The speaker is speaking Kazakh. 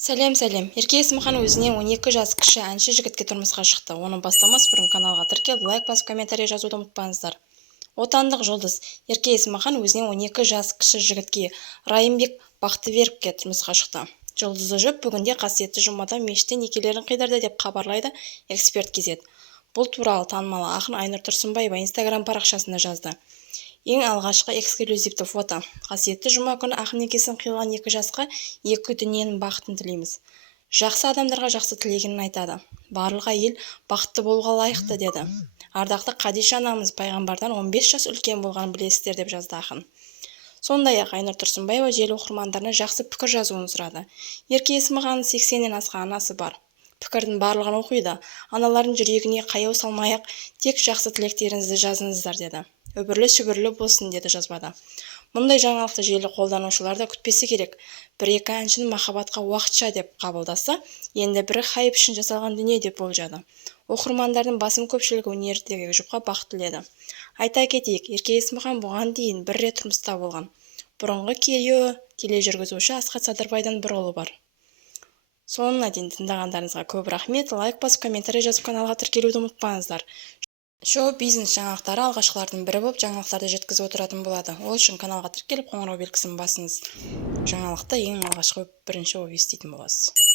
Сәлем. Ерке Есімхан өзінен 12 жас кіші әнші жігітке тұрмысқа шықты. Оның бастамас бұрын каналға тіркеліп, лайк басып, комментарий жазуды ұмытпаңыздар. Отандық жұлдыз Ерке Есімхан өзінен 12 жас кіші жігітке Райымбек Бақтыверовке тұрмысқа шықты. Жұлдызды жұп бүгінде қасиетті жұмада мешітте некелерін қидырды деп хабарлайды Эксперт KZ. Бұл туралы танымал ақын Айнұр Тұрсынбаева Instagram парақшасында жазды. Ең алғашқы эксклюзивті фото. Қасиетті жұма күні ақын некесін қиылған 2 жасқа екі дүниенің бақытын тілейміз. Жақсы адамдарға жақсы тілегенін айтады. Барлық әйел бақытты болуға лайықты деді. Ардақты Қадиша анамыз пайғамбардан 15 жас үлкен болғанын білесіздер деп жазды ақын. Сондай-ақ Айнұр Тұрсынбаева желі оқырмандарына жақсы пікір жазуын сұрады. Ерке Есімханның 80-нен асқан анасы бар. Пікірдің барлығын оқиды. Аналардың жүрегіне қаяу салмай-ақ тек жақсы тілектеріңізді жазыңыздар деді. Үбірлі-шүбірлі болсын деді жазбада. Мұндай жаңалықты желі қолданушылар да күтпесе керек. Бір-екі әншінің махаббатқа уақытша деп қабылдаса, енді бірі хайп үшін жасалған дүние деп болжады. Оқырмандардың басым көпшілігі өнердегі жұпқа бақыт тіледі. Айта кетейік, Ерке Есімхан бұған дейін бір рет тұрмыста болған. Бұрынғы күйеуі тележүргізуші Асхат Садырбайдан бір ұлы бар. Соңына дейін тыңдағандарыңызға көп рахмет. Лайк басып, комментарий жазып, каналға тіркелуді ұмытпаңыздар. Шоу-бизнес жаңалықтары алғашқылардың бірі болып жаңалықтарды жеткізіп отыратын болады. Ол үшін каналға тіркеліп қоңырау белгісін басыңыз. Жаңалықты ең алғашқы бірінші болып еститін боласыз.